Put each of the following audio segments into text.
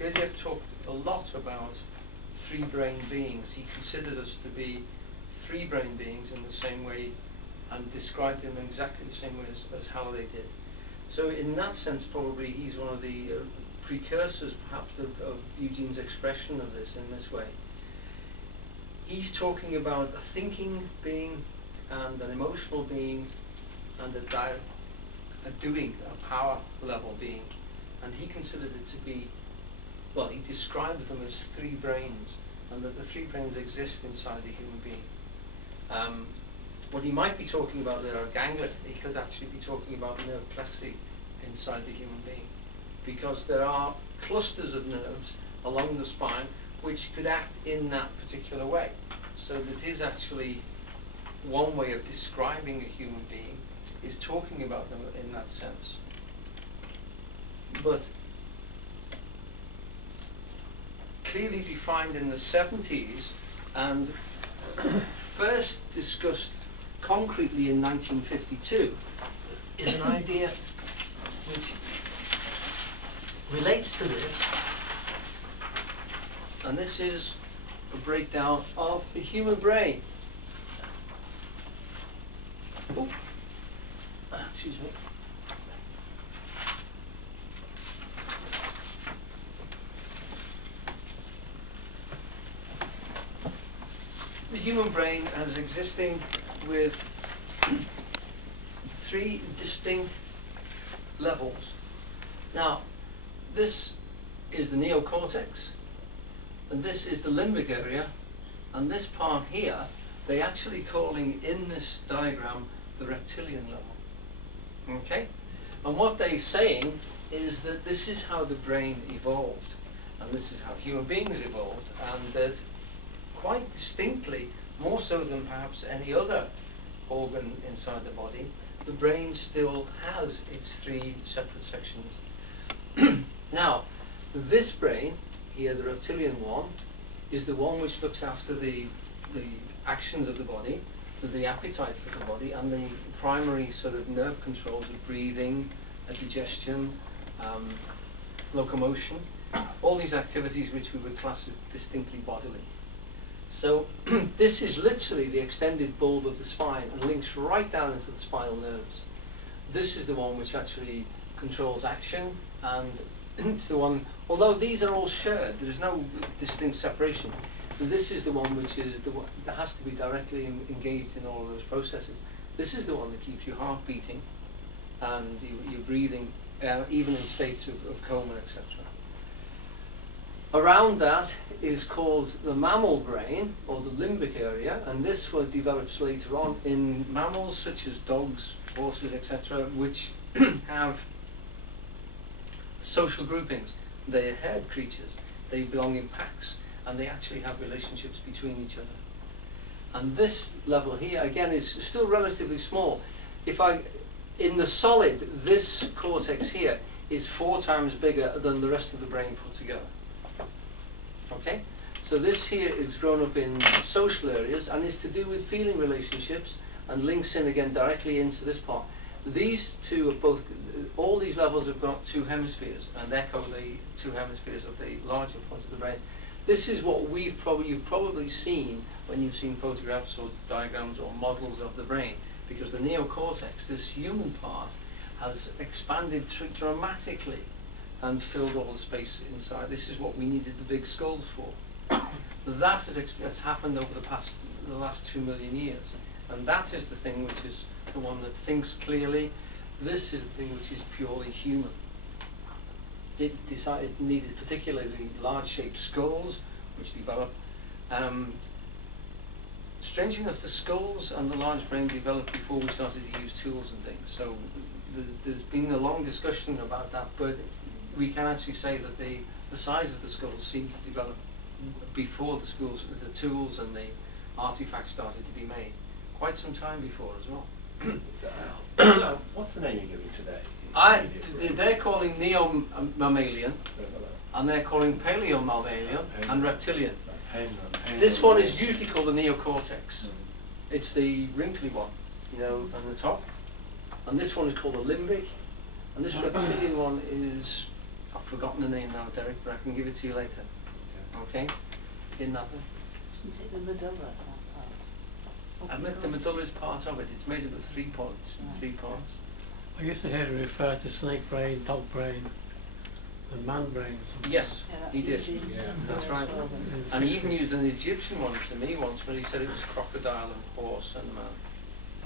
Gurdjieff talked a lot about three-brain beings. He considered us to be three-brain beings in the same way, and described them in exactly the same way as Halliday did. So in that sense, probably he's one of the precursors, perhaps, of Eugene's expression of this in this way. He's talking about a thinking being and an emotional being and a doing, a power level being. And he considered it to be, well, he describes them as three brains, and that the three brains exist inside the human being. What he might be talking about there are ganglia. He could actually be talking about nerve plexi inside the human being, because there are clusters of nerves along the spine which could act in that particular way. So that is actually one way of describing a human being, is talking about them in that sense. But clearly defined in the 70s and first discussed concretely in 1952 is an idea which relates to this, and this is a breakdown of the human brain. Oh, excuse me. The human brain as existing with three distinct levels. Now, this is the neocortex, and this is the limbic area, and this part here, they're actually calling in this diagram the reptilian level. Okay? And what they're saying is that this is how the brain evolved, and this is how human beings evolved, and that quite distinctly, more so than perhaps any other organ inside the body, the brain still has its three separate sections. Now, this brain here, the reptilian one, is the one which looks after the actions of the body, the appetites of the body, and the primary sort of nerve controls of breathing, digestion, locomotion, all these activities which we would class as distinctly bodily. So this is literally the extended bulb of the spine and links right down into the spinal nerves. This is the one which actually controls action, and it's the one, although these are all shared, there's no distinct separation, this is the one which is the one that has to be directly engaged in all of those processes. This is the one that keeps your heart beating and your breathing, even in states of coma, etc. Around that is called the mammal brain, or the limbic area, and this was develops later on in mammals such as dogs, horses, etc., which have social groupings. They are herd creatures, they belong in packs, and they actually have relationships between each other. And this level here, again, is still relatively small. In the solid, this cortex here is 4 times bigger than the rest of the brain put together. Okay? So this here is grown up in social areas and is to do with feeling relationships and links in again directly into this part. These two are both, all these levels have got 2 hemispheres and echo the 2 hemispheres of the larger part of the brain. This is what you've probably seen when you've seen photographs or diagrams or models of the brain, because the neocortex, this human part, has expanded dramatically and filled all the space inside. This is what we needed the big skulls for. That has happened over the last 2 million years, and that is the thing which is the one that thinks clearly. This is the thing which is purely human. It needed particularly large-shaped skulls, which developed. Strangely enough, the skulls and the large brain developed before we started to use tools and things. So there's been a long discussion about that, but we can actually say that the size of the skulls seemed to develop before the tools and the artifacts started to be made. Quite some time before as well. What's the name you're giving today? They're calling neo-mammalian, and they're calling paleo-mammalian and reptilian. This one is usually called the neocortex. It's the wrinkly one, you know, on the top. And this one is called the limbic. And this reptilian one is, I've forgotten the name now, Derek, but I can give it to you later. Okay? In that. Isn't it the medulla part? The medulla is part of it. It's made up of 3 parts. Right. 3 parts. I used to hear it refer to snake brain, dog brain, and man brain. Yes, Yeah, that's he did. Eugene's Yeah. That's as right. well, then. And he even used an Egyptian one to me once, where he said it was crocodile and horse and man,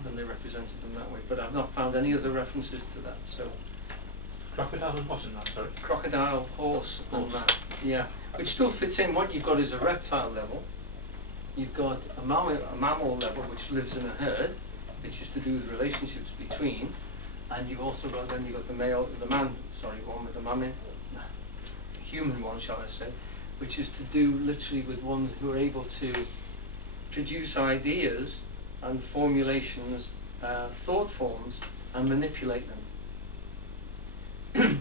and they represented them that way. But I've not found any other references to that. So Crocodile and what in that, sorry? crocodile, horse, and man. Yeah, which still fits in. What you've got is a reptile level. You've got a mammal level, which lives in a herd, which is to do with relationships between. And you've also got one with the mammal, human one, shall I say, which is to do literally with ones who are able to produce ideas and formulations, thought forms, and manipulate them.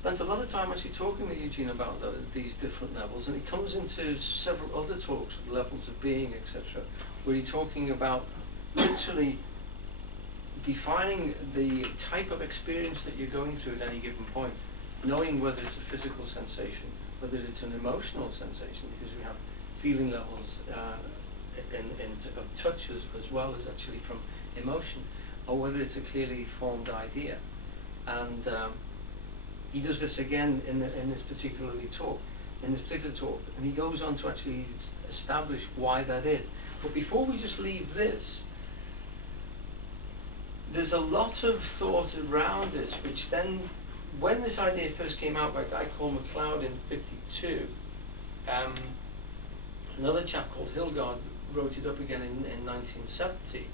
Spent a lot of time actually talking with Eugene about these different levels, and it comes into several other talks, levels of being, etc., where you're talking about literally defining the type of experience that you're going through at any given point, knowing whether it's a physical sensation, whether it's an emotional sensation, because we have feeling levels of touch as well as actually from emotion, or whether it's a clearly formed idea. And he does this again in this particular talk, and he goes on to actually establish why that is. But before we just leave this, there's a lot of thought around this, which then, when this idea first came out by a guy called MacLeod in '52, another chap called Hilgard wrote it up again in 1970.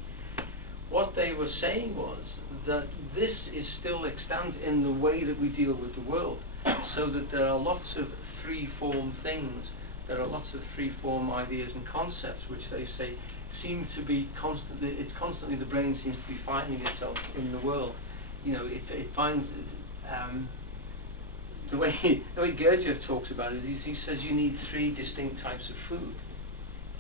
What they were saying was that this is still extant in the way that we deal with the world, so that there are lots of free-form things, there are lots of free-form ideas and concepts, which they say seem to be constantly, the brain seems to be finding itself in the world. You know, it finds, the way Gurdjieff talks about it is he says you need 3 distinct types of food.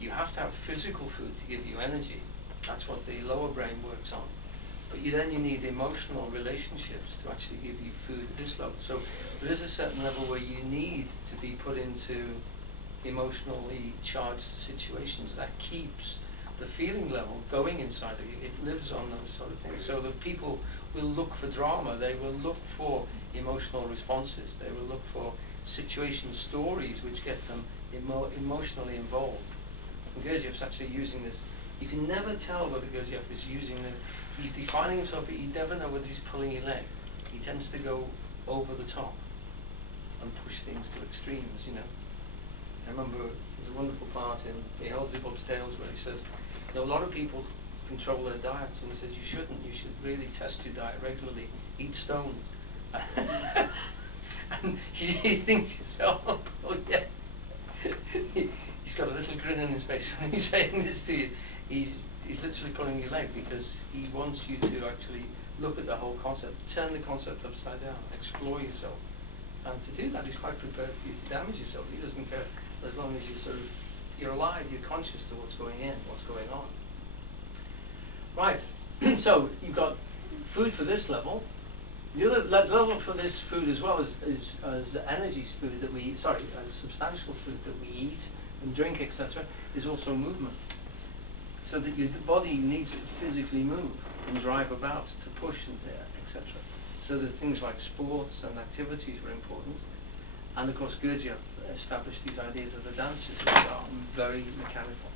You have to have physical food to give you energy. That's what the lower brain works on. But then you need emotional relationships to actually give you food at this level. So there is a certain level where you need to be put into emotionally charged situations that keeps the feeling level going inside of you. It lives on those sort of things. So that people will look for drama, they will look for emotional responses, they will look for situation stories which get them emotionally involved. And Gurdjieff's actually using this. You can never tell whether Gurdjieff is using he's defining himself, but you never know whether he's pulling your leg. He tends to go over the top and push things to extremes, you know. I remember there's a wonderful part in Beelzebub's Tales where he says, you know, a lot of people control their diets, and he says you shouldn't. You should really test your diet regularly. Eat stones. And you think to yourself, oh yeah. He's got a little grin on his face when he's saying this to you. He's literally pulling your leg because he wants you to actually look at the whole concept, turn the concept upside down, explore yourself. And to do that, he's quite prepared for you to damage yourself. He doesn't care as long as you're alive, you're conscious to what's going in, what's going on. Right, so you've got food for this level. The other level for this food as well is energy food that we, as substantial food that we eat and drink, etc., is also movement. So that your body needs to physically move and drive about, to push and etc. So that things like sports and activities were important. And of course Gurdjieff established these ideas of the dances, which are very mechanical.